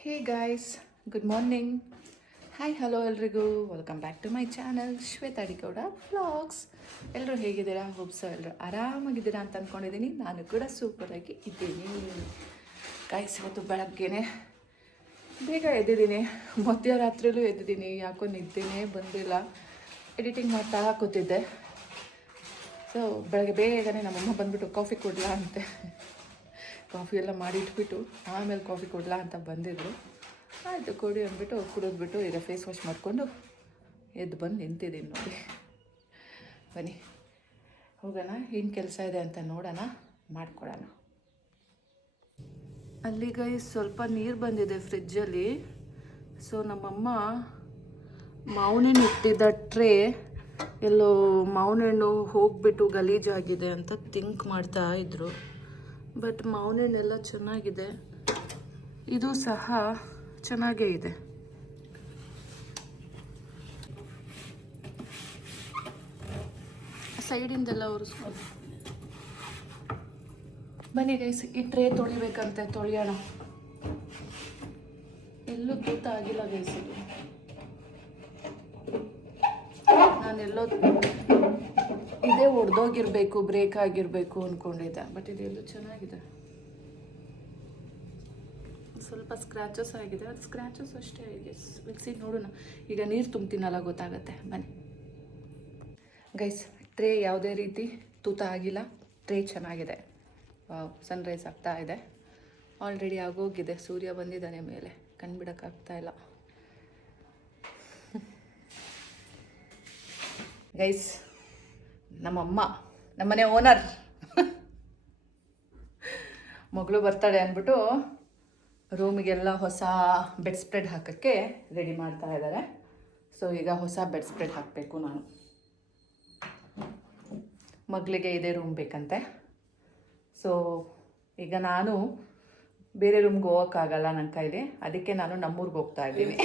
ಹೇ guys, good morning. Hi hello ಎಲ್ರಿಗೂ, welcome back to my channel Shweta Adigowda vlogs. ಎಲ್ಲರೂ ಹೇಗಿದ್ದೀರಾ? Hope so ಎಲ್ಲರೂ ಆರಾಮಾಗಿದ್ದೀರಾ ಅಂತ ಅಂದ್ಕೊಂಡಿದ್ದೀನಿ. ನಾನು ಕೂಡ ಸೂಪರಾಗಿ ಇದ್ದೀನಿ ಗಾಯ್ಸ್. ಇವತ್ತು ಬೆಳಗ್ಗೆನೇ ಬೇಗ ಎದ್ದಿದ್ದೀನಿ, ಮಧ್ಯರಾತ್ರಿಲೂ ಎದ್ದಿದ್ದೀನಿ. ಯಾಕೋ ನಿದ್ದೆನೇ ಬಂದಿಲ್ಲ, ಎಡಿಟಿಂಗ್ ಮಾಡ್ತಾ ಕೂತಿದ್ದೆ. ಸೊ ಬೆಳಗ್ಗೆ ಬೇಗನೆ ನಮ್ಮಮ್ಮ ಬಂದುಬಿಟ್ಟು ಕಾಫಿ ಕೊಡಲಾ ಅಂತೆ, ಕಾಫಿ ಎಲ್ಲ ಮಾಡಿ ಇಟ್ಬಿಟ್ಟು ಆಮೇಲೆ ಕಾಫಿ ಕೊಡಲಾ ಅಂತ ಬಂದಿದ್ರು. ಆಯಿತು ಕೊಡಿ ಅಂದ್ಬಿಟ್ಟು ಕುಡಿದ್ಬಿಟ್ಟು ಈಗ ಫೇಸ್ ವಾಶ್ ಮಾಡಿಕೊಂಡು ಎದ್ದು ಬಂದು ನಿಂತಿದ್ದೀನಿ ನೋಡಿ. ಬನ್ನಿ ಹೋಗೋಣ, ಏನು ಕೆಲಸ ಇದೆ ಅಂತ ನೋಡೋಣ, ಮಾಡ್ಕೊಡೋಣ. ಅಲ್ಲಿಗೆ ಸ್ವಲ್ಪ ನೀರು ಬಂದಿದೆ ಫ್ರಿಜ್ಜಲ್ಲಿ. ಸೊ ನಮ್ಮಮ್ಮ ಮಾವಿನಣ್ಣು ಇಟ್ಟಿದ್ದ ಟ್ರೇ ಎಲ್ಲೋ ಮಾವಿನಣ್ಣು ಹೋಗಿಬಿಟ್ಟು ಗಲೀಜಾಗಿದೆ ಅಂತ ಥಿಂಕ್ ಮಾಡ್ತಾ ಇದ್ರು. ಬಟ್ ಮಾವಿನಣ್ಣೆಲ್ಲ ಚೆನ್ನಾಗಿದೆ, ಇದು ಸಹ ಚೆನ್ನಾಗೇ ಇದೆ. ಸೈಡಿಂದೆಲ್ಲ ಒರೆಸ್ಕೊಂಡು ಬನ್ನಿ ಗೈಸ್, ಈ ಟ್ರೇ ತೊಳಿಬೇಕಂತೆ, ತೊಳೆಯೋಣ. ಎಲ್ಲೂ ತೂತ ಆಗಿಲ್ಲ ಗೈಸ್. ಇದು ನಾನೆಲ್ಲೋ ಇದೇ ಒಡೆದೋಗಿರ್ಬೇಕು, ಬ್ರೇಕ್ ಆಗಿರಬೇಕು ಅಂದ್ಕೊಂಡಿದ್ದೆ. ಬಟ್ ಇದೆಲ್ಲೂ ಚೆನ್ನಾಗಿದೆ. ಸ್ವಲ್ಪ ಸ್ಕ್ರ್ಯಾಚಸ್ ಆಗಿದೆ, ಅದು ಸ್ಕ್ರ್ಯಾಚಸ್ ಅಷ್ಟೇ ಆಗಿದೆ. ಮಿಕ್ಸಿ ನೋಡೋಣ, ಈಗ ನೀರು ತುಂಬ್ತೀನಲ್ಲ ಗೊತ್ತಾಗತ್ತೆ. ಬನ್ನಿ ಗೈಸ್, ಟ್ರೇ ಯಾವುದೇ ರೀತಿ ತೂತ ಆಗಿಲ್ಲ, ಟ್ರೇ ಚೆನ್ನಾಗಿದೆ. ಸನ್ರೈಸ್ ಆಗ್ತಾ ಇದೆ, ಆಲ್ರೆಡಿ ಆಗೋಗಿದೆ. ಸೂರ್ಯ ಬಂದಿದ್ದಾನೆ ಮೇಲೆ, ಕಣ್ಬಿಡೋಕ್ಕಾಗ್ತಾಯಿಲ್ಲ ಗೈಸ್. ನಮ್ಮಮ್ಮ, ನಮ್ಮನೆ ಓನರ್ ಮಗಳು ಬರ್ತಾಳೆ ಅಂದ್ಬಿಟ್ಟು ರೂಮಿಗೆಲ್ಲ ಹೊಸ ಬೆಡ್ ಸ್ಪ್ರೆಡ್ ಹಾಕೋಕ್ಕೆ ರೆಡಿ ಮಾಡ್ತಾ ಇದ್ದಾರೆ. ಸೊ ಈಗ ಹೊಸ ಬೆಡ್ ಸ್ಪ್ರೆಡ್ ಹಾಕಬೇಕು ನಾನು. ಮಗಳಿಗೆ ಇದೇ ರೂಮ್ ಬೇಕಂತೆ. ಸೊ ಈಗ ನಾನು ಬೇರೆ ರೂಮ್ಗೆ ಹೋಗೋಕ್ಕಾಗಲ್ಲ ನನ್ನ ಕೈಲಿ, ಅದಕ್ಕೆ ನಾನು ನಮ್ಮೂರಿಗೆ ಹೋಗ್ತಾ ಇದ್ದೀನಿ.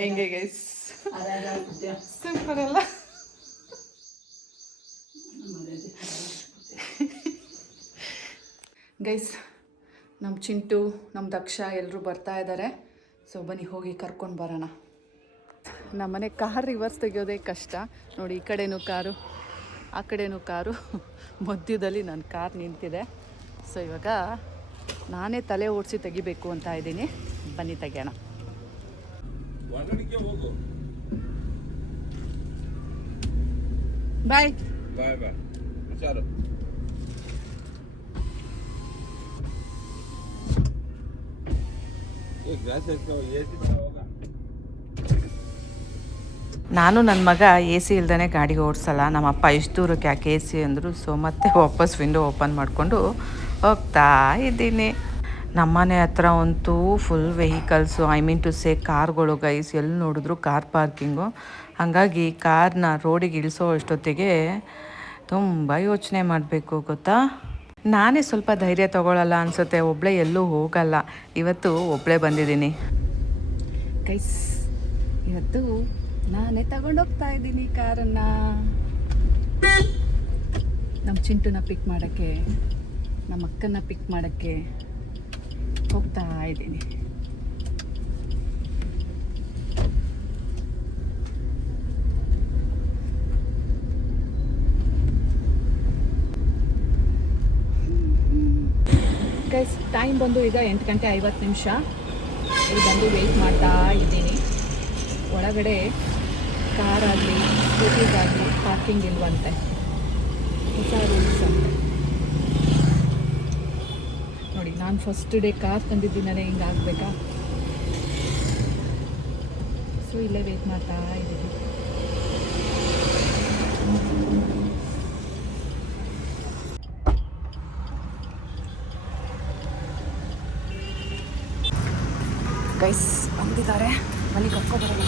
ಹೆಂಗೆ ಗೈಸ್, ಸೂಪರ್ ಅಲ್ಲ? ಗೈಸ್, ನಮ್ಮ ಚಿಂಟು, ನಮ್ಮ ದಕ್ಷ ಎಲ್ಲರೂ ಬರ್ತಾ ಇದ್ದಾರೆ. ಸೊ ಬನ್ನಿ ಹೋಗಿ ಕರ್ಕೊಂಡು ಬರೋಣ. ನಮ್ಮನೆ ಕಾರ್ ರಿವರ್ಸ್ ತೆಗೆಯೋದೇ ಕಷ್ಟ ನೋಡಿ. ಈ ಕಡೆನೂ ಕಾರು, ಆ ಕಡೆನೂ ಕಾರು, ಮಧ್ಯದಲ್ಲಿ ನನ್ನ ಕಾರ್ ನಿಂತಿದೆ. ಸೊ ಇವಾಗ ನಾನೇ ತಲೆ ಓಡಿಸಿ ತೆಗಿಬೇಕು ಅಂತ ಇದ್ದೀನಿ. ಬನ್ನಿ ತೆಗೆಯೋಣ. ಬಾಯ್ ಬಾಯ್ ಬಾಯ್. ನಾನು ನನ್ನ ಮಗ ಎ ಸಿ ಇಲ್ದೇ ಗಾಡಿ ಓಡಿಸಲ್ಲ. ನಮ್ಮಪ್ಪ ಇಷ್ಟು ದೂರಕ್ಕೆ ಯಾಕೆ ಎ ಸಿ ಅಂದರು. ಸೊ ಮತ್ತೆ ವಾಪಸ್ ವಿಂಡೋ ಓಪನ್ ಮಾಡಿಕೊಂಡು ಹೋಗ್ತಾ ಇದ್ದೀನಿ. ನಮ್ಮನೆ ಹತ್ರ ಅಂತೂ full vehicles, I mean to say ಕಾರ್ಗಳು ಗೈಸ್. ಎಲ್ಲಿ ನೋಡಿದ್ರು ಕಾರ್ ಪಾರ್ಕಿಂಗು. ಹಾಗಾಗಿ ಕಾರ್ನ ರೋಡಿಗೆ ಇಳಿಸೋ ಅಷ್ಟೊತ್ತಿಗೆ ತುಂಬ ಯೋಚನೆ ಮಾಡಬೇಕು ಗೊತ್ತಾ. ನಾನೇ ಸ್ವಲ್ಪ ಧೈರ್ಯ ತೊಗೊಳ್ಳಲ್ಲ ಅನಿಸುತ್ತೆ, ಒಬ್ಬಳೇ ಎಲ್ಲೂ ಹೋಗಲ್ಲ. ಇವತ್ತು ಒಬ್ಬಳೇ ಬಂದಿದ್ದೀನಿ ಗೈಸ್. ಇವತ್ತು ನಾನೇ ತಗೊಂಡೋಗ್ತಾ ಇದ್ದೀನಿ ಕಾರನ್ನು. ನಮ್ಮ ಚಿಂಟುನ ಪಿಕ್ ಮಾಡೋಕ್ಕೆ, ನಮ್ಮ ಅಕ್ಕನ ಪಿಕ್ ಮಾಡೋಕ್ಕೆ ಹೋಗ್ತಾ ಇದ್ದೀನಿ. ಗೈಸ್, ಟೈಮ್ ಬಂದು ಈಗ 8:50. ಇಲ್ಲಿ ಬಂದು ವೆಯ್ಟ್ ಮಾಡ್ತಾ ಇದ್ದೀನಿ. ಒಳಗಡೆ ಕಾರಾಗಲಿ ಸ್ಕೂಟೀಸಾಗಲಿ ಪಾರ್ಕಿಂಗ್ ಇಲ್ವಂತೆ, ಹೊಸ ರೂಲ್ಸ್ ಅಂತೆ ನೋಡಿ. ನಾನು ಫಸ್ಟ್ ಡೇ ಕಾರ್ ತಂದಿದ್ದೀನಲ್ಲೇ ಹಿಂಗೆ ಆಗಬೇಕಾ? ಸೊ ಇಲ್ಲೇ ವೆಯ್ಟ್ ಮಾಡ್ತಾ ಇದ್ದೀನಿ. ಗೈಸ್ ಬಂದಿದ್ದಾರೆ, ಮನೆಗೆ ಕರ್ಕೊಬರೋಣ.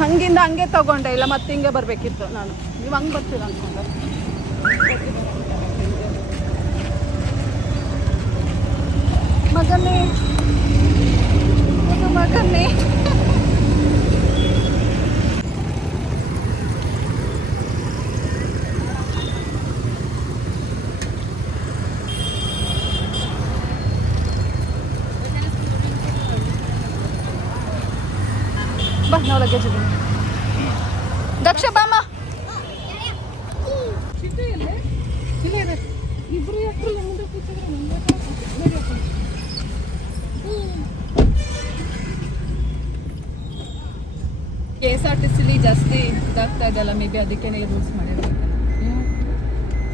ಹಂಗಿಂದ ಹಂಗೆ ತಗೊಂಡೆ, ಇಲ್ಲ ಮತ್ತೆ ಹಿಂಗೆ ಬರಬೇಕಿತ್ತು ನಾನು. ನೀವು ಹಂಗೆ ಬರ್ತೀರ ಅನ್ಕೊಂಡೆ. ಮಗನೇ ಮಗನೇ ಬಾ, ನಾವು ಲಗೇಜ್ ಇದ್ದೀನಿ. ದಕ್ಷ ಬಾಮ KSRTC ಜಾಸ್ತಿ ಇದಾಗ್ತಾ ಇದೆಯಲ್ಲ, ಮೇ ಬಿ ಅದಕ್ಕೇನೆ ರೂಲ್ಸ್ ಮಾಡಿರ್ಬೇಕು.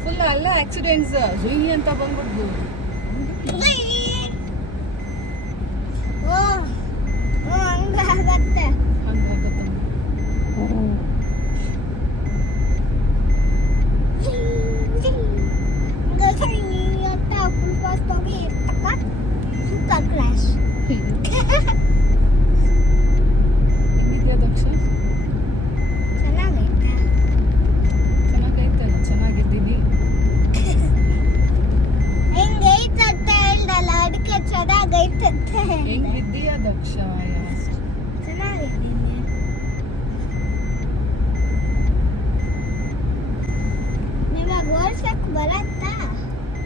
ಫುಲ್ ಅಲ್ಲ ಆಕ್ಸಿಡೆಂಟ್ಸ್ ಜುಯಿ ಅಂತ ಬಂದ್ಬಿಡ್ದು. ಹಂಗಾಗತ್ತೆ. ಹೆಂಗಿದ್ಯಾ ದಕ್ಷ? ಚೆನ್ನಾಗೈತಲ್ಲ, ಚೆನ್ನಾಗಿದ್ದೀನಿ. ಹೆಂಗಿದ್ದೀಯಾ ದಕ್ಷ?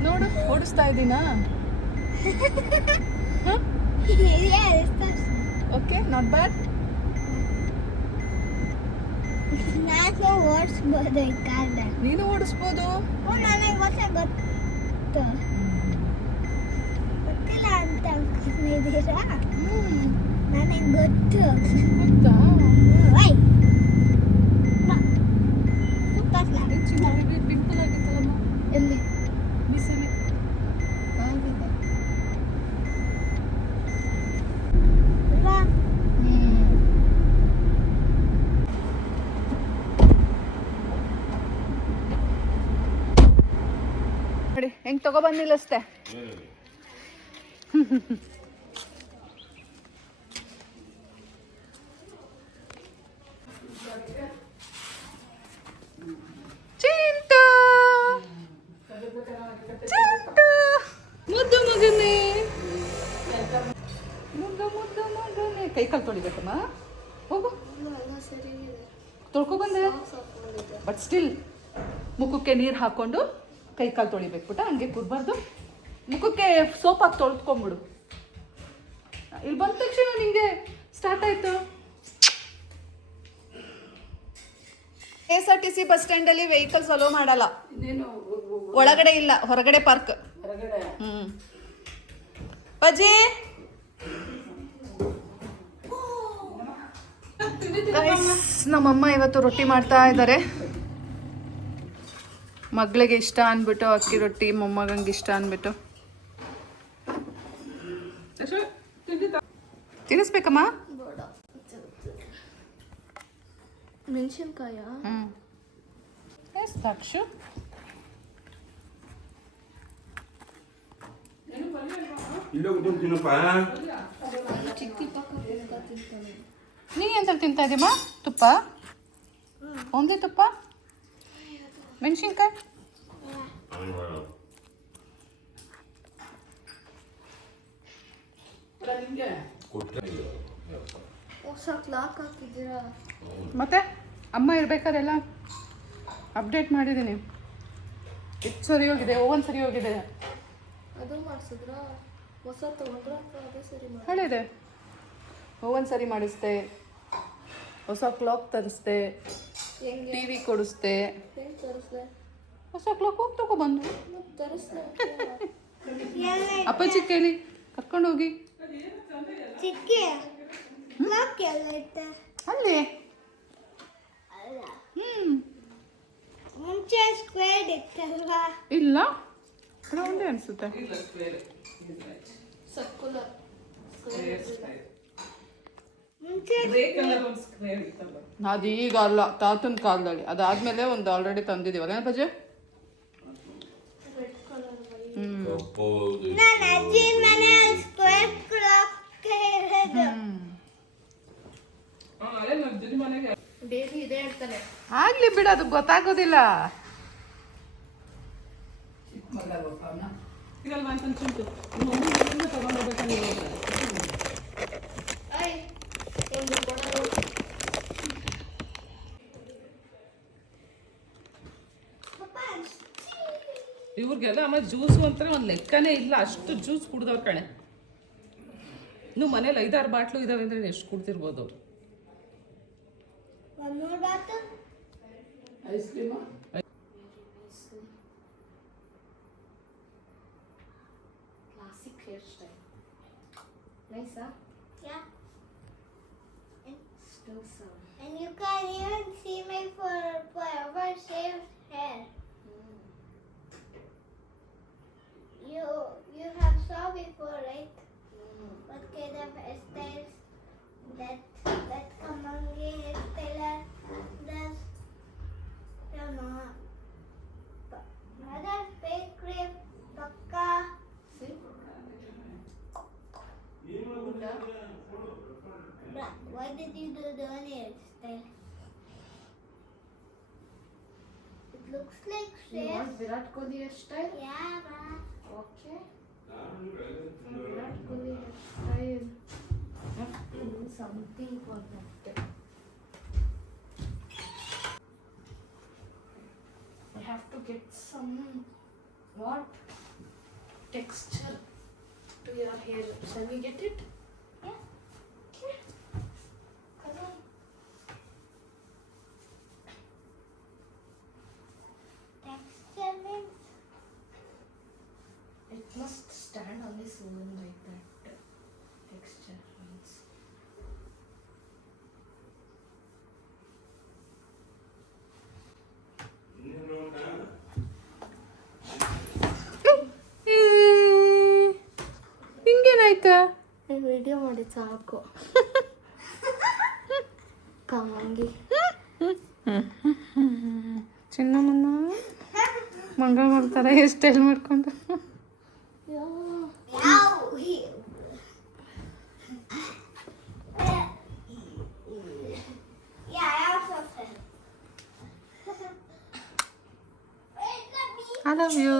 ನೋಡು, ಓಡಿಸ್ತಾ ಇದ್ದೀನಾ? Okay, not bad. ನಾನು ಓಡಿಸ್ಬೋದು ಈ ಕಾರಣ. ನೀನು ಓಡಿಸ್ಬೋದು. ನನಗೆ ಗೊತ್ತಿಲ್ಲ ಅಂತ ಅನ್ಕೊಂಡಿದ್ದೀರಾ? ನನಗೆ ಗೊತ್ತು. ಗೊತ್ತಾ? ಪಿಂಪಲ್ ಆಗಿತ್ತಲ್ಲಮ್ಮ ಎಲ್ಲಿ? ಬಿಸಿಲಿ ಆಗಿದೆ. ನೋಡಿ ಹೆಂಗ್ ತಗೊಬಂದಿಲ್ಲ ಅಷ್ಟೇ. ಚಿಂಟು ಚಿಂಟು ಮುದ್ದು ಮಗನೇ, ಮುದ್ದು ಮುದ್ದು ಮಗನೇ. ಕೈ ಕಾಲು ತೊಳಿಬೇಕಮ್ಮ. ಹೋಗು, ತೊಳ್ಕೊ ಬಂದೆ. ಬಟ್ ಸ್ಟಿಲ್ ಮುಖಕ್ಕೆ ನೀರು ಹಾಕೊಂಡು ಕೈ ಕಾಲು ತೊಳಿಬೇಕು ಪುಟ್ಟ. ಹಂಗೆ ಕೂರ್ಬಾರ್ದು. ಮುಖಕ್ಕೆ ಸೋಪ್ ಹಾಕಿ ತೊಳ್ಕೊಂಬಿಡು. ಇಲ್ಲಿ ಬಂದ ತಕ್ಷಣ ನಿಂಗೆ ಸ್ಟಾರ್ಟ್ ಆಯ್ತು. KSRTC ಬಸ್ ಸ್ಟ್ಯಾಂಡಲ್ಲಿ ವೆಹಿಕಲ್ಸ್ ಅಲೋ ಮಾಡಲ್ಲ. ಒಳಗಡೆ ಇಲ್ಲ, ಹೊರಗಡೆ ಪಾರ್ಕ್. ಪಜ್ಜಿ ನಮ್ಮಮ್ಮ ಇವತ್ತು ರೊಟ್ಟಿ ಮಾಡ್ತಾ ಇದ್ದಾರೆ. ಮಗಳಿಗೆ ಇಷ್ಟ ಅಂದ್ಬಿಟ್ಟು ಅಕ್ಕಿ ರೊಟ್ಟಿ, ಮೊಮ್ಮಗಂಗೆ ಇಷ್ಟ ಅಂದ್ಬಿಟ್ಟು ತಿನ್ನಿಸ್ಬೇಕಮ್ಮ. ಮೆಣಸಿನ್ಕಾಯ ಎಸ್ ದಕ್ಷು. ನೀ ಎಂತ ತಿಂತಾ ಇದೀಮ್ಮ? ತುಪ್ಪ? ಒಂದೇ ತುಪ್ಪ? ಮೆಣಸಿನ್ಕಾಯಿ? ಹೊಸ ಕ್ಲಾಕ್ ಹಾಕಿದ್ದೀರಾ? ಮತ್ತೆ ಅಮ್ಮ ಇರ್ಬೇಕಾರೆಲ್ಲ ಅಪ್ಡೇಟ್ ಮಾಡಿದ್ದೀನಿ. ಇದು ಸರಿ ಹೋಗಿದೆ, ಓವನ್ ಸರಿ ಹೋಗಿದೆ. ಅದು ಮಾಡಿಸಿದ್ರ? ಹೊಸ ತಗೊಂಡ್ರೆ ಅದೇ ಸರಿ ಮಾಡಿ. ಹಳೇದೆ. ಓವನ್ ಸರಿ ಮಾಡಿಸ್ದೆ, ಹೊಸ ಕ್ಲಾಕ್ ತರಿಸ್ದೆ, TV ಕೊಡಿಸ್ದೆ. ಹೆಂಗೆ ತರಿಸ್ದೆ? ಹೊಸ ಕ್ಲಾಕ್ ಹೋಗಿ ತಗೊಬಂದು ತರಿಸ್ದೆ. ಅಪ್ಪಾಜಿ ಕೇಳಿ ಕರ್ಕೊಂಡು ಹೋಗಿ. ಚಿಕ್ಕಿ ಕ್ಲಾಕ್ ಎಲ್ಲ ಐತೆ ಅಲ್ಲಿ. ಮುಂಚೆ ಸ್ಕ್ವೇರ್ ಇತ್ತಲ್ವಾ? ಇಲ್ಲ, ರೌಂಡೇ ಅನಿಸುತ್ತೆ. ಸರ್ಕುಲರ್ ಮುಂಚೆ ಅದೀಗ ಅಲ್ಲ, ತಾತನ ಕಾಲದಲ್ಲಿ. ಅದಾದ್ಮೇಲೆ ಒಂದು ಆಲ್ರೆಡಿ ತಂದಿದ್ದೀವಲ್ಲ ಅಪ್ಪಾಜಿ. ನನ್ನ ಅಜ್ಜಿನ ಮನೆ ಸ್ಕ್ವೇರ್ ಕ್ಲಾಕ್ ಇರೋದು. ಡೈಲಿ ಇದೇ ಹೇಳ್ತಾನೆ. ಆಗ್ಲಿ ಬಿಡು, ಅದು ಗೊತ್ತಾಗೋದಿಲ್ಲ. ಐ ಒಂದು ಕೊಡಲು ಇವ್ರಿಗೆಲ್ಲ ಆಮೇಲೆ ಜ್ಯೂಸು ಅಂತಾರೆ ಒಂದು ಲೆಕ್ಕನೇ ಇಲ್ಲ, ಅಷ್ಟು ಜ್ಯೂಸ್ ಕುಡ್ದವ್ರ ಕಣೆ. ನೀವು ಮನೇಲಿ 5-6 ಬಾಟ್ಲು ಇದಾವೆ ಅಂದ್ರೆ ಎಷ್ಟು ಕುಡ್ತಿರ್ಬೋದು ಅವ್ರು. ಐಸ್ ಕ್ರೀಮಾ? Classic hair style. ನೈಸಾ? Yeah, Still sound. and you can even see my forever shaved hair. You have saw before, right? What kind of hairstyles that Kamangi hairstyler does? You know, mother fake cream, pakka. See? Why did you do the hairstyle? It looks like You straight. want Virat Kohli hairstyle? Yeah, ma. Okay. For Virat Kohli hairstyle, I have to do something for that. I have to get some what texture to your hair. Shall we get it? Yeah. Okay. Come on. Texture means It must stand on this woman like that. Texture means. ಹಿಂಗೇನಾಯ್ತಾ? Video ಮಾಡಿ ಸಾಕು. ಕಾಮಂಗಿ ಚಿನ್ನಮ್ಮನ ಮಂಗಳ ಮಾಡ್ತಾರೆ hair style ಮಾಡ್ಕೊಂಡು. yeah, I also said. I love you.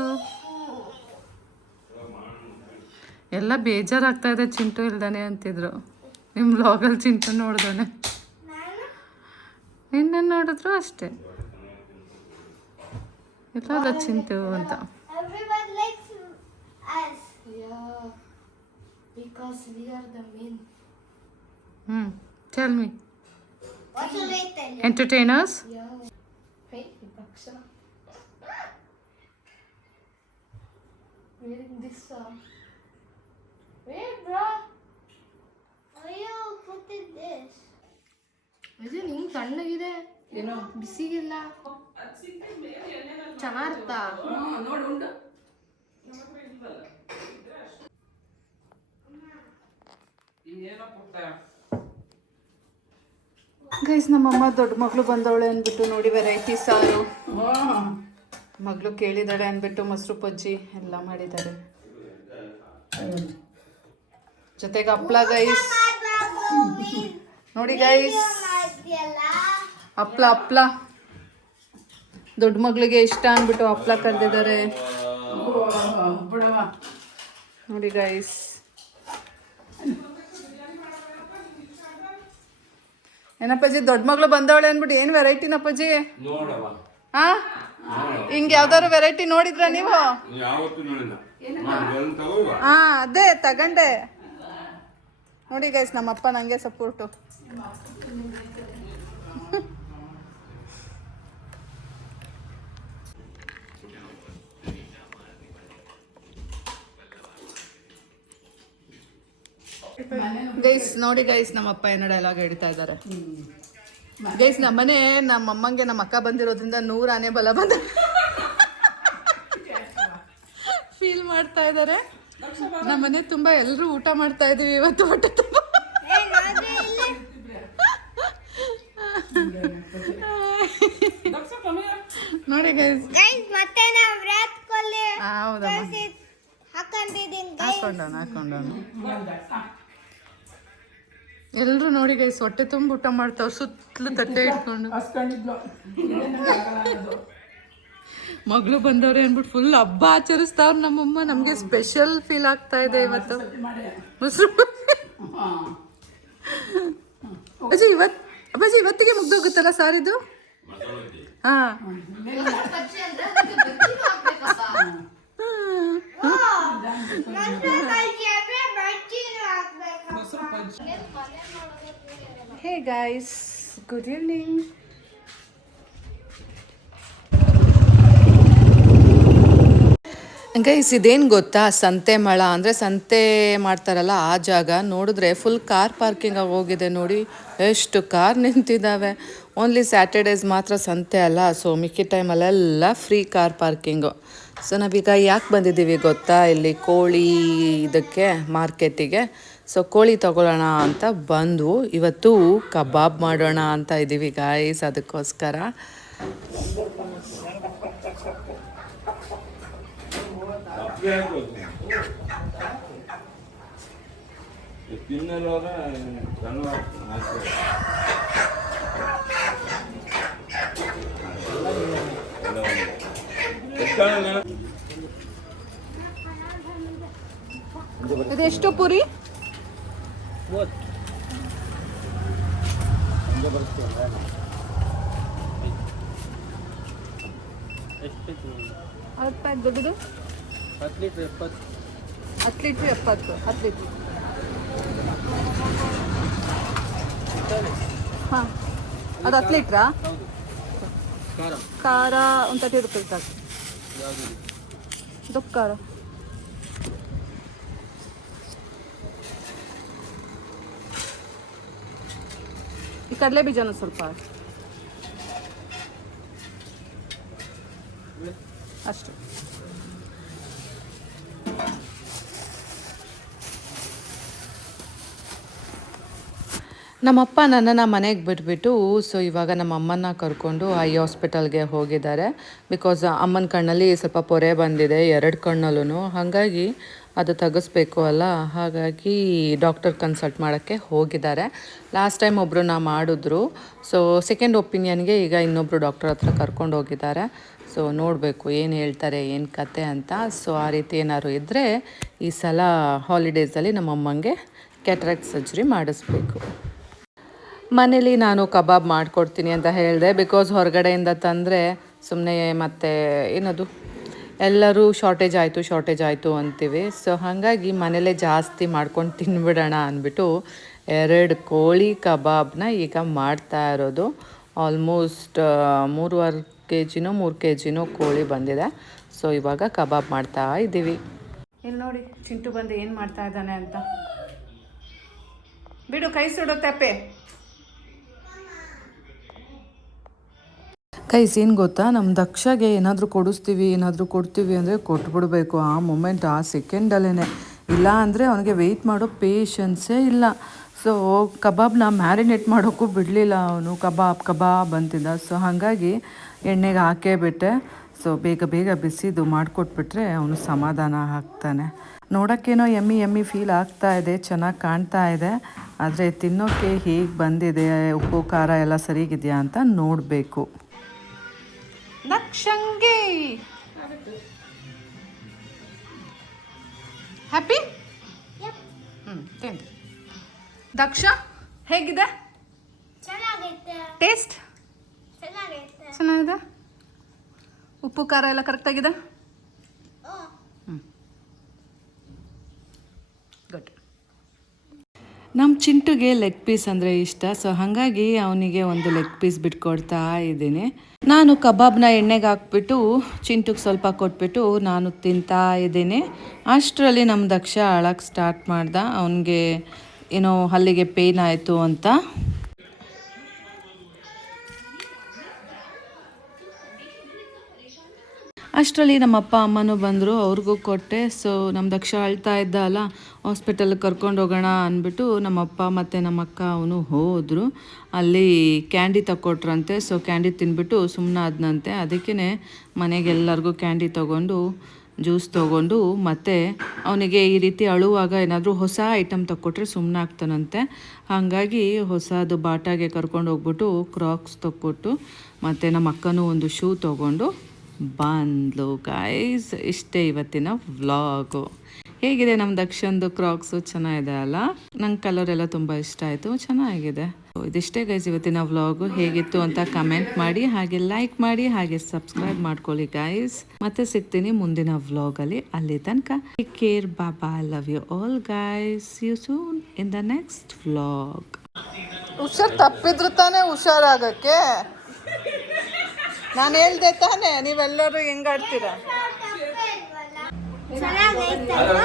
ಎಲ್ಲ ಬೇಜಾರಾಗ್ತಾ ಇದೆ ಚಿಂಟು ಇಲ್ದಾನೆ ಅಂತಿದ್ರು ನಿಮ್ಮ ಬ್ಲಾಗಲ್ಲಿ. ಚಿಂಟು ನೋಡ್ದಾನೆ, ನಿನ್ನ ನೋಡಿದ್ರು ಅಷ್ಟೇ. ಎಲ್ಲದ ಚಿಂಟು ಅಂತ. Everyone likes us. Yeah, because we are the main. Tell me. What should I tell you? Entertainers. Yeah. Hey, Vipaksha. Wearing this. Wait, bro. Why you put in this? ಇದು ನಿಂಗೆ ತಣ್ಣಗಿದೆ, ಏನೋ ಬಿಸಿಗಿಲ್ಲ, ಚೆನ್ನಾಗಿರುತ್ತಾ? ನೋಡಿ ಉಂಡು. ಇನ್ನೇನೋ ಪುಟ್ಟ ಗೈಸ್, ನಮ್ಮಮ್ಮ ದೊಡ್ಡ ಮಗಳು ಬಂದವಳೆ ಅಂದ್ಬಿಟ್ಟು ನೋಡಿ ವೆರೈಟಿ ಸಾರು. ಮಗಳು ಕೇಳಿದಾಳೆ ಅಂದ್ಬಿಟ್ಟು ಮೊಸರು ಬಜ್ಜಿ ಎಲ್ಲ ಮಾಡಿದ್ದಾರೆ. ಜೊತೆಗೆ ಹಪ್ಳ ಗೈಸ್. ನೋಡಿ ಗೈಸ್, ಹಪ್ಳ ದೊಡ್ಡ ಮಗಳಿಗೆ ಇಷ್ಟ ಅಂದ್ಬಿಟ್ಟು ಹಪ್ಳ ಕರೆದಿದ್ದಾರೆ ನೋಡಿ ಗೈಸ್. ಏನಪ್ಪಾಜಿ, ದೊಡ್ಡ ಮಗಳು ಬಂದವಳೆ ಅಂದ್ಬಿಟ್ಟು ಏನು ವೆರೈಟಿನಪ್ಪಾಜಿ? ಹಾ, ಹಿಂಗೆ ಯಾವ್ದಾದ್ರು ವೆರೈಟಿ ನೋಡಿದ್ರ ನೀವು? ಹಾ, ಅದೇ ತಗಂಡೆ ನೋಡಿ ಗೈಸ್. ನಮ್ಮಪ್ಪ ನಂಗೆ ಸಪೋರ್ಟು. ಗೈಸ್ ನೋಡಿ ಗೈಸ್, ನಮ್ಮಪ್ಪ ಏನೋ ಡೈಲಾಗ್ ಹೇಳ್ತಾ ಇದ್ದಾರೆ ಗೈಸ್. ನಮ್ಮನೆ ನಮ್ಮಮ್ಮಂಗೆ ನಮ್ಮ ಅಕ್ಕ ಬಂದಿರೋದ್ರಿಂದ 100 ಆನೆ ಬಲ ಬಂದ ಫೀಲ್ ಮಾಡ್ತಾ ಇದ್ದಾರೆ. ನಮ್ಮನೆ ತುಂಬಾ ಎಲ್ಲರೂ ಊಟ ಮಾಡ್ತಾ ಇದೀವಿ ಇವತ್ತು ಹೊಟ್ಟೆ ತುಂಬ. ನೋಡಿ ಗೈಸ್, ಮತ್ತೆ ನಾವು ವಿರಾಟ್ ಕೊಹ್ಲಿ ಹೌದಮ್ಮ, ಹಾಕೊಂಡಿದ್ದೀನಿ ಹಾಕೊಂಡವನು. ಎಲ್ಲರೂ ನೋಡಿ ಗೈಸ್ ಹೊಟ್ಟೆ ತುಂಬ ಊಟ ಮಾಡ್ತಾವ್ ಸುತ್ತಲೂ ತಟ್ಟೆ ಇಟ್ಕೊಂಡು. ಮಗಳು ಬಂದವ್ರೆ ಅಂದ್ಬಿಟ್ಟು ಫುಲ್ ಹಬ್ಬ ಆಚರಿಸ್ತಾವ್ರು ನಮ್ಮಮ್ಮ. ನಮಗೆ ಸ್ಪೆಷಲ್ ಫೀಲ್ ಆಗ್ತಾ ಇದೆ ಇವತ್ತು. ಮೊಸರು ಅಜ್ಜಿ ಇವತ್ತಿಗೆ ಮುಗ್ದೋಗುತ್ತಲ್ಲ ಸಾರಿದು. ಹಾ hey guys, good evening. Guys ಇದೇನು ಗೊತ್ತಾ, ಸಂತೆ ಮಳ ಅಂದರೆ ಸಂತೆ ಮಾಡ್ತಾರಲ್ಲ ಆ ಜಾಗ. ನೋಡಿದ್ರೆ ಫುಲ್ ಕಾರ್ ಪಾರ್ಕಿಂಗ್ ಆಗಿ ಹೋಗಿದೆ ನೋಡಿ, ಎಷ್ಟು ಕಾರ್ ನಿಂತಿದ್ದಾವೆ. ಓನ್ಲಿ ಸ್ಯಾಟರ್ಡೇಸ್ ಮಾತ್ರ ಸಂತೆ ಅಲ್ಲ, ಸೊ ಮಿಕ್ಕಿ ಟೈಮಲ್ಲೆಲ್ಲ ಫ್ರೀ ಕಾರ್ ಪಾರ್ಕಿಂಗು. ಸೊ ನಾವೀಗ ಯಾಕೆ ಬಂದಿದ್ದೀವಿ ಗೊತ್ತಾ, ಇಲ್ಲಿ ಕೋಳಿ ಇದಕ್ಕೆ ಮಾರ್ಕೆಟಿಗೆ. ಸೊ ಕೋಳಿ ತಗೊಳ್ಳೋಣ ಅಂತ ಬಂದು ಇವತ್ತು ಕಬಾಬ್ ಮಾಡೋಣ ಅಂತ ಇದ್ದೀವಿ ಗಾಯ್ಸ್. ಅದಕ್ಕೋಸ್ಕರ ಇದೆಷ್ಟು ಪುರಿ? ಪ್ಯಾಕ್ ದೊಡ್ಡದು 10 ಲೀಟ್ರ್ 70. 10 ಲೀಟ್ರ್ ಹಾಂ, ಅದು 10 ಲೀಟ್ರಾ? ಖಾರ ಒಂದು 30 ರೂಪಾಯಿ ಸಾಕು. ದೊಡ್ಡ ಖಾರ ಈ ಕಡಲೆ ಬೀಜನ ಸ್ವಲ್ಪ ಅಷ್ಟು. ನಮ್ಮಪ್ಪ ನನ್ನನ್ನು ಮನೆಗೆ ಬಿಟ್ಬಿಟ್ಟು ಸೊ ಇವಾಗ ನಮ್ಮ ಅಮ್ಮನ ಕರ್ಕೊಂಡು ಐ ಹಾಸ್ಪಿಟಲ್ಗೆ ಹೋಗಿದ್ದಾರೆ. ಬಿಕಾಸ್ ಅಮ್ಮನ ಕಣ್ಣಲ್ಲಿ ಸ್ವಲ್ಪ ಪೊರೆ ಬಂದಿದೆ 2 ಕಣ್ಣಲ್ಲೂ, ಹಾಗಾಗಿ ಅದು ತೆಗೆಸ್ಬೇಕು ಅಲ್ಲ, ಹಾಗಾಗಿ ಡಾಕ್ಟರ್ ಕನ್ಸಲ್ಟ್ ಮಾಡೋಕ್ಕೆ ಹೋಗಿದ್ದಾರೆ. ಲಾಸ್ಟ್ ಟೈಮ್ ಒಬ್ಬರನ್ನ ಮಾಡಿದ್ರು. ಸೊ ಸೆಕೆಂಡ್ ಒಪಿನಿಯನ್ಗೆ ಈಗ ಇನ್ನೊಬ್ಬರು ಡಾಕ್ಟರ್ ಹತ್ರ ಕರ್ಕೊಂಡು ಹೋಗಿದ್ದಾರೆ. ಸೊ ನೋಡಬೇಕು ಏನು ಹೇಳ್ತಾರೆ, ಏನು ಕತೆ ಅಂತ. ಸೊ ಆ ರೀತಿ ಏನಾದ್ರು ಇದ್ದರೆ ಈ ಸಲ ಹಾಲಿಡೇಸಲ್ಲಿ ನಮ್ಮಮ್ಮಂಗೆ ಕ್ಯಾಟ್ರಾಕ್ಟ್ ಸರ್ಜರಿ ಮಾಡಿಸ್ಬೇಕು. ಮನೇಲಿ ನಾನು ಕಬಾಬ್ ಮಾಡಿಕೊಡ್ತೀನಿ ಅಂತ ಹೇಳಿದೆ. ಬಿಕಾಸ್ ಹೊರಗಡೆಯಿಂದ ತಂದರೆ ಸುಮ್ಮನೆ ಮತ್ತೆ ಏನದು ಎಲ್ಲರೂ ಶಾರ್ಟೇಜ್ ಆಯಿತು ಅಂತೀವಿ. ಸೊ ಹಾಗಾಗಿ ಮನೇಲೇ ಜಾಸ್ತಿ ಮಾಡ್ಕೊಂಡು ತಿನ್ಬಿಡೋಣ ಅಂದ್ಬಿಟ್ಟು 2 ಕೋಳಿ ಕಬಾಬ್ನ ಈಗ ಮಾಡ್ತಾ ಇರೋದು. ಆಲ್ಮೋಸ್ಟ್ 3.5 kg ಕೋಳಿ ಬಂದಿದೆ. ಸೊ ಇವಾಗ ಕಬಾಬ್ ಮಾಡ್ತಾ ಇದ್ದೀವಿ. ಇಲ್ಲಿ ನೋಡಿ ಚಿಂಟು ಬಂದು ಏನು ಮಾಡ್ತಾ ಇದ್ದಾನೆ ಅಂತ. ಬಿಡು, ಕೈ ಸುಡುತ್ತಪ್ಪೆ. ಕೈಸ್ ಏನು ಗೊತ್ತಾ, ನಮ್ಮ ದಕ್ಷಗೆ ಏನಾದರೂ ಕೊಡಿಸ್ತೀವಿ ಏನಾದರೂ ಕೊಡ್ತೀವಿ ಅಂದರೆ ಕೊಟ್ಬಿಡ್ಬೇಕು ಆ ಮೂಮೆಂಟ್, ಆ ಸೆಕೆಂಡಲ್ಲೇ. ಇಲ್ಲ ಅಂದರೆ ಅವನಿಗೆ ವೆಯ್ಟ್ ಮಾಡೋ ಪೇಷನ್ಸೇ ಇಲ್ಲ. ಸೊ ಕಬಾಬ್ನ ಮ್ಯಾರಿನೇಟ್ ಮಾಡೋಕ್ಕೂ ಬಿಡಲಿಲ್ಲ ಅವನು. ಕಬಾಬ್ ಅಂತಿದ್ದ. ಸೊ ಹಾಗಾಗಿ ಎಣ್ಣೆಗೆ ಹಾಕೇ ಬಿಟ್ಟೆ. ಸೊ ಬೇಗ ಬಿಸಿದು ಮಾಡಿಕೊಟ್ಬಿಟ್ರೆ ಅವನು ಸಮಾಧಾನ ಆಗ್ತಾನೆ. ನೋಡೋಕ್ಕೇನೋ ಯಮ್ಮಿ ಫೀಲ್ ಆಗ್ತಾ ಇದೆ, ಚೆನ್ನಾಗಿ ಕಾಣ್ತಾ ಇದೆ. ಆದರೆ ತಿನ್ನೋಕ್ಕೆ ಹೇಗೆ ಬಂದಿದೆ, ಉಪ್ಪು ಖಾರ ಎಲ್ಲ ಸರಿಗಿದೆಯಾ ಅಂತ ನೋಡಬೇಕು. ದಕ್ಷಂಗೆ ಹ್ಯಾಪಿ? ದಕ್ಷ ಹೇಗಿದೆ? ಟೇಸ್ಟ್ ಚೆನ್ನಾಗಿದೆ? ಉಪ್ಪು ಖಾರ ಎಲ್ಲ ಕರೆಕ್ಟಾಗಿದೆ? ಗುಡ್. ನಮ್ಮ ಚಿಂಟುಗೆ ಲೆಗ್ ಪೀಸ್ ಅಂದರೆ ಇಷ್ಟ. ಸೊ ಹಾಗಾಗಿ ಅವನಿಗೆ ಒಂದು ಲೆಗ್ ಪೀಸ್ ಬಿಟ್ಕೊಡ್ತಾ ಇದ್ದೀನಿ. ನಾನು ಕಬಾಬ್ನ ಎಣ್ಣೆಗೆ ಹಾಕ್ಬಿಟ್ಟು ಚಿಂಟುಗೆ ಸ್ವಲ್ಪ ಕೊಟ್ಬಿಟ್ಟು ನಾನು ತಿಂತಾ ಇದ್ದೀನಿ. ಅಷ್ಟರಲ್ಲಿ ನಮ್ಮ ದಕ್ಷ ಅಳಕ್ಕೆ ಸ್ಟಾರ್ಟ್ ಮಾಡ್ದ. ಅವನಿಗೆ ಏನೋ ಹಲ್ಲಿಗೆ ಪೇಯ್ನ್ ಆಯಿತು ಅಂತ. ಅಷ್ಟರಲ್ಲಿ ನಮ್ಮ ಅಪ್ಪ ಅಮ್ಮನೂ ಬಂದರು, ಅವ್ರಿಗೂ ಕೊಟ್ಟೆ. ಸೊ ನಮ್ಮ ದಕ್ಷ ಅಳ್ತಾ ಇದ್ದ ಅಲ್ಲ, ಹಾಸ್ಪಿಟಲ್ಗೆ ಕರ್ಕೊಂಡು ಹೋಗೋಣ ಅಂದ್ಬಿಟ್ಟು ನಮ್ಮ ಅಪ್ಪ ಮತ್ತು ನಮ್ಮ ಅಕ್ಕ ಅವನು ಹೋದರು. ಅಲ್ಲಿ ಕ್ಯಾಂಡಿ ತಗೊಟ್ರಂತೆ. ಸೊ ಕ್ಯಾಂಡಿ ತಿಂದ್ಬಿಟ್ಟು ಸುಮ್ಮನೆ ಆದನಂತೆ. ಅದಕ್ಕೇ ಮನೆಗೆ ಎಲ್ಲರಿಗೂ ಕ್ಯಾಂಡಿ ತೊಗೊಂಡು ಜ್ಯೂಸ್ ತೊಗೊಂಡು ಮತ್ತು ಅವನಿಗೆ ಈ ರೀತಿ ಅಳುವಾಗ ಏನಾದರೂ ಹೊಸ ಐಟಮ್ ತಕ್ಕೊಟ್ರೆ ಸುಮ್ಮನೆ ಆಗ್ತಾನಂತೆ. ಹಾಗಾಗಿ ಹೊಸದು ಬಾಟಾಗೆ ಕರ್ಕೊಂಡು ಹೋಗ್ಬಿಟ್ಟು ಕ್ರಾಕ್ಸ್ ತಕ್ಕೊಟ್ಟು ಮತ್ತು ನಮ್ಮ ಅಕ್ಕನೂ ಒಂದು ಶೂ ತೊಗೊಂಡು ಬಂದ್ಲು ಗೈಸ್. ಇಷ್ಟೇ ಇವತ್ತಿನ ವ್ಲಾಗು. ಹೇಗಿದೆ ನಮ್ಮ ದಕ್ಷನ್ದು ಕ್ರಾಕ್ಸು? ಚೆನ್ನಾಗಿದೆ ಅಲ್ಲ? ನಂಗೆ ಕಲರ್ ಎಲ್ಲ ತುಂಬ ಇಷ್ಟ ಆಯಿತು, ಚೆನ್ನಾಗಿದೆ. ಇದಿಷ್ಟೇ ಗೈಸ್ ಇವತ್ತಿನ ವ್ಲಾಗು. ಹೇಗಿತ್ತು ಅಂತ ಕಮೆಂಟ್ ಮಾಡಿ, ಹಾಗೆ ಲೈಕ್ ಮಾಡಿ, ಹಾಗೆ ಸಬ್ಸ್ಕ್ರೈಬ್ ಮಾಡ್ಕೊಳ್ಳಿ ಗೈಸ್. ಮತ್ತೆ ಸಿಗ್ತೀನಿ ಮುಂದಿನ ವ್ಲಾಗಲ್ಲಿ. ಅಲ್ಲಿ ತನಕ ಟೇಕ್ ಕೇರ್, ಬಾಬಾ, I love you all guys. See you soon in the next vlog. ಹುಷಾರ್ ತಪ್ಪಿದ್ರು ತಾನೇ ಹುಷಾರಾಗಕ್ಕೆ. ನಾನು ಹೇಳ್ದೆ ತಾನೇ, ನೀವೆಲ್ಲರೂ ಹೆಂಗಾಡ್ತೀರಾ? ಚೆನ್ನಾಗೈತಲ್ವಾ?